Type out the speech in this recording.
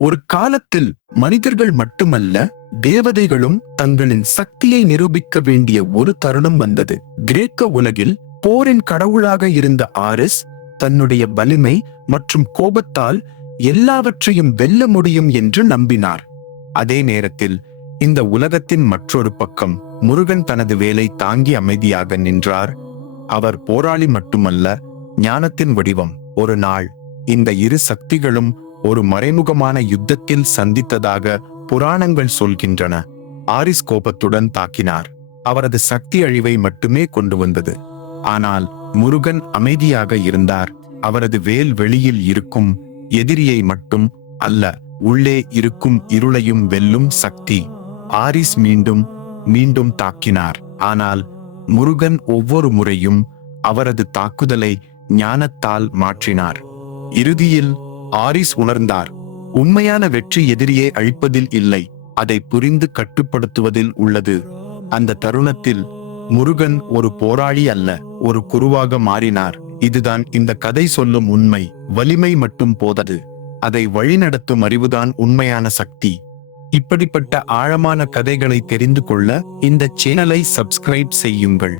ஒரு காலத்தில் மனிதர்கள் மட்டுமல்ல, தேவதைகளும் தங்களின் சக்தியை நிரூபிக்க வேண்டிய ஒரு தருணம் வந்தது. கிரேக்க உலகில் போரின் கடவுளாக இருந்த ஆரிஸ் தன்னுடைய வலிமை மற்றும் கோபத்தால் எல்லாவற்றையும் வெல்ல முடியும் என்று நம்பினார். அதே நேரத்தில் இந்த உலகத்தின் மற்றொரு பக்கம் முருகன் தனது வேலை தாங்கி அமைதியாக நின்றார். அவர் போராளி மட்டுமல்ல, ஞானத்தின் வடிவம். ஒரு நாள் இந்த இரு சக்திகளும் ஒரு மறைமுகமான யுத்தத்தில் சந்தித்ததாக புராணங்கள் சொல்கின்றன. ஆரிஸ் கோபத்துடன் தாக்கினார். அவரது சக்தி அழிவை மட்டுமே கொண்டு வந்தது. ஆனால் முருகன் அமைதியாக இருந்தார். அவரது வேல் வெளியில் இருக்கும் எதிரியை மட்டும் அல்ல, உள்ளே இருக்கும் இருளையும் வெல்லும் சக்தி. ஆரிஸ் மீண்டும் மீண்டும் தாக்கினார். ஆனால் முருகன் ஒவ்வொரு முறையும் அவரது தாக்குதலை ஞானத்தால் மாற்றினார். இறுதியில் ஆரிஸ் உணர்ந்தார், உண்மையான வெற்றி எதிரியை அழிப்பதில் இல்லை, அதை புரிந்து கட்டுப்படுத்துவதில் உள்ளது. அந்த தருணத்தில் முருகன் ஒரு போராளி அல்ல, ஒரு குருவாக மாறினார். இதுதான் இந்த கதை சொல்லும் உண்மை. வலிமை மட்டும் போதது, அதை வழிநடத்தும் அறிவுதான் உண்மையான சக்தி. இப்படிப்பட்ட ஆழமான கதைகளை தெரிந்து கொள்ள இந்த சேனலை சப்ஸ்கிரைப் செய்யுங்கள்.